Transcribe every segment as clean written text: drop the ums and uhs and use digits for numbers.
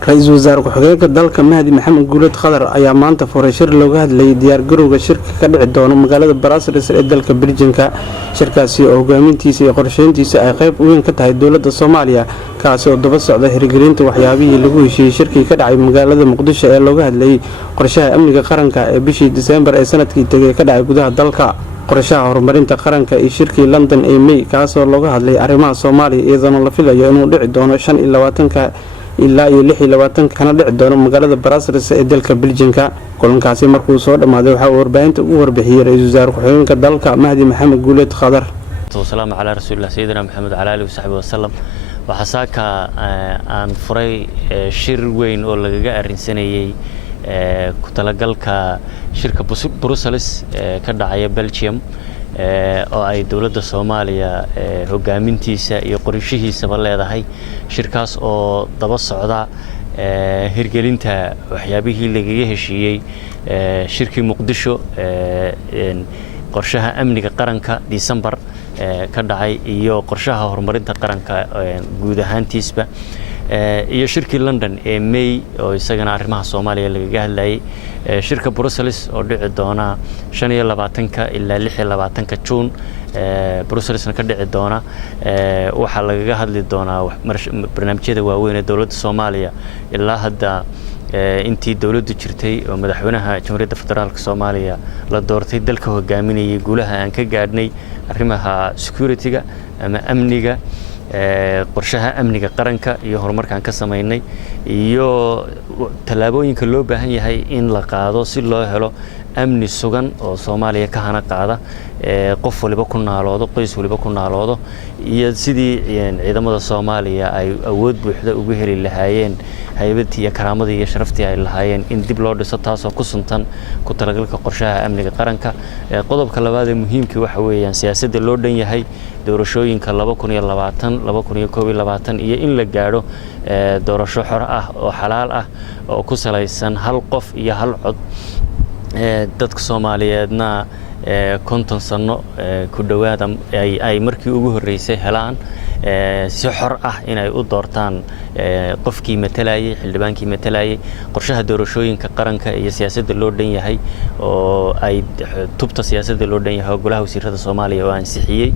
Ra'iisul Wasaare Ku-xigeenka dalka Mahdi Maxamed Guuled Khadar ayaa maanta furay shir looga hadlayay diyaar garowga shirka ka dhici doona magaalada Brussels ee dalka Belgiumka. Shirkaasi oo hogaamintiisa iyo qorsheyntiisa ay qayb weyn ka tahay dowladda Soomaaliya, kaas oo daba socda hirgelinta waxyaabihii lagu heshiiyay shirkii ka dhacay magaalada Muqdisho ee looga hadlayay qorshaha amniga qaranka ee bishii December ee sanadkii tagay ka dhacay gudaha dalka. qorshaha horumarinta qaranka ee shirkii London ee May, kaas oo looga hadlay arrimaha Soomaaliya iyadoo la filayo inuu dhici doono 25 ilaa 26 kana dhici doono magaalada Brussels ee dalka Belgiumka. kulankaasi markuu soo dhamaaday waxa uu warbaahinta ugu warbixiyay Ra'iisul Wasaare Ku-xigeenka dalka Mahdi Maxamed Guuled Khadar. Salaamu ala rasuulillah sayyidina Muhammad ala alihi wa sahbihi wa sallam. Waxa saaka aan furay shir weyn oo lagaga arrinsanayay ku talagalka shirka Brussels ka dhacaya Belgium oo ay dawladda Soomaaliya hogaamintiisa iyo qorshihiisaba leedahay. shirkaas oo daba socda hirgelinta waxyaabihii lagaga heshiiyay shirkii Muqdisho qorshaha amniga qaranka December ka dhacay iyo qorshaha horumarinta qaranka guud ahaantiisba iyo shirkii London ee May oo isagana arrimaha Soomaaliya lagaga hadlayay. shirka Brussels oo dhici doona 25 ilaa 26 June Brussels ka dhici doona waxa lagaga hadli doonaa barnaamijyada waaweyn ee dawladda Soomaaliya ilaa hadda intii dawladdu jirtay oo madaxweynaha Jamhuuriyadda Federaalka Soomaaliya la doortay dalka hogaaminayay guulaha aan ka gaadhnay arrimaha security-ga ama amniga qorshaha amniga qaranka iyo horumarkan ka sameynay iyo talaabooyinka loo baahan yahay in la qaado si loo helo amni sugan oo Soomaaliya ka hana qaada qof waliba ku naaloodo qoys waliba ku naaloodo iyo sidii ciidamada Soomaaliya ay awood buuxda ugu heli lahaayeen haybadii iyo karaamadii iyo sharaftii ay lahaayeen in dib loo dhiso taas oo ku suntan ku talagalka qorshaha amniga qaranka. qodobka labaad ee muhiimka waxa weeyaan siyaasadda loo dhan yahay doorashooyinka 2020 2021 iyo in la gaaro doorasho xor ah oo xalaal ah oo ku salaysan hal qof iyo hal cod. dadka Soomaaliyeedna 50 sano ku dhawaad ay markii ugu horeysay helaan si xor ah inay u doortaan qofkii matalayay xildhibaankii matalayay qorshaha doorashooyinka qaranka iyo siyaasadda loo dhan yahay oo ay tubta siyaasadda loo dhan yahay golaha wasiirada Soomaaliya oo ansixiyay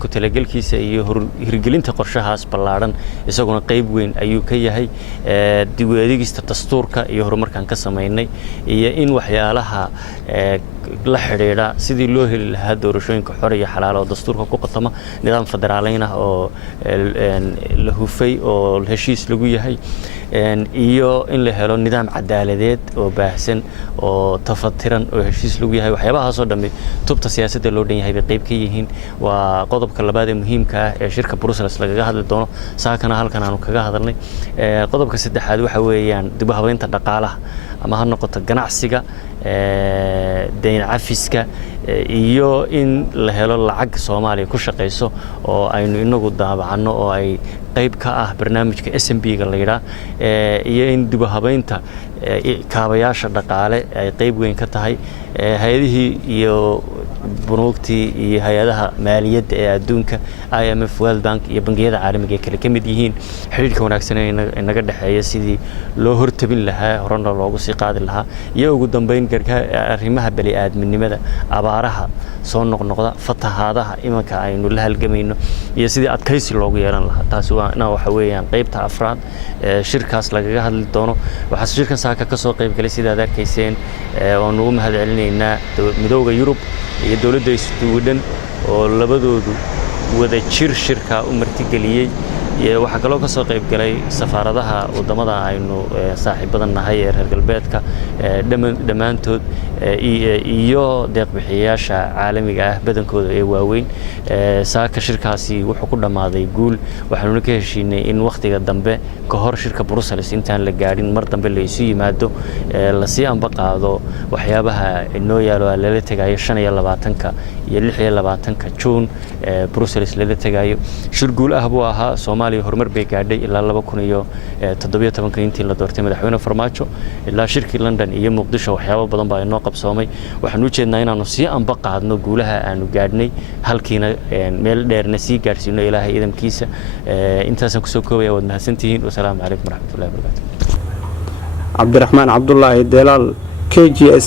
ku talagalkiisa iyo hirgelinta qorshahaas ballaaran isaguna qayb weyn ayuu ka yahay dib u eegista dastuurka iyo horumarkan ka sameynay iyo in waxyaalaha la xiriira sidii loo heli lahaa doorashooyinka xor iyo xalaal oo dastuurka ku qatama nidaam federaaleyn ah oo la hufay oo heshiis lagu yahay iyo in la helo nidaam cadaaladeed oo baahsan oo tafatiran oo heshiis lagu yahay. waxyaabahaas oo dhammi tubta siyaasadda loo dhan yahay bay qayb ka yihiin. waa qodobka labaad ee muhiimka ah ee shirka Brussels lagaga hadli doono saakana halkan aanu kaga hadalnay. qodobka saddexaad waxa weeyaan dib u habeynta dhaqaalaha ama ha noqoto ganacsiga deyn cafiska iyo in la helo lacag Soomaaliya ku shaqeyso oo aynu inagu daabacano oo ay qayb ka ah barnaamijka SMB-ga la yiraahdo iyo in dib u habeynta kaabayaasha dhaqaale ay qayb weyn ka tahay. hay'adihii iyo bunuugtii iyo hay'adaha maaliyadda ee adduunka IMF, World Bank iyo bangiyada caalamiga kale ka mid yihiin xiriirka wanaagsan ee inaga dhaxeeya sidii loo hortabin lahaa horena loogu sii qaadi lahaa iyo ugu dambeyn arrimaha bani'aadminimada abaaraha soo noqnoqda fatahaadaha imanka aynu la halgamayno iyo sidii adkaysi loogu yeelan lahaa. taasi waa waxa weeyaan qaybta afraad shirkaas lagaga hadli doono. waxaa shirkan saaka ka soo qayb galay sidaad arkayseen oo nagu mahadcelinaynaa midowga Yurub iyo dawladda Sweden oo labadoodu wada jir shirka u martigeliyay. waxaa kaloo ka soo qayb galay safaaradaha wadamada aynu saaxiibadan nahay ee reer galbeedka dhammaantood iyo deeq-bixiyayaasha caalamiga ah badankooda ee waaweyn. saaka shirkaasi wuxuu ku dhamaaday guul. waxaanu ka heshiinay in waqtiga dambe ka hor shirka Brussels intaan la gaadhin mar dambe la isu yimaado la sii amba qaado waxyaabaha inoo yaalo la tagayo 25 iyo 26 June Brussels la tagayo. shir guul ah buu ahaa Soomaaliya Soomaaliya horumar bay gaadhay ilaa 2017 intii la doortay madaxweyne Farmaajo ilaa shirkii London iyo Muqdisho waxyaabo badan baa inoo qabsoomay waxaan u jeednaa inaanu sii anba qaadno guulaha aanu gaadhnay halkiina meel dheerna sii gaarsiino Ilaahay idamkiisa intaasaan ku soo koobaya wad mahadsantihiin wassalaamu calaykum waraxmatullaahi wabarakaatuh Cabdiraxmaan Cabdullaahi Delaal KGS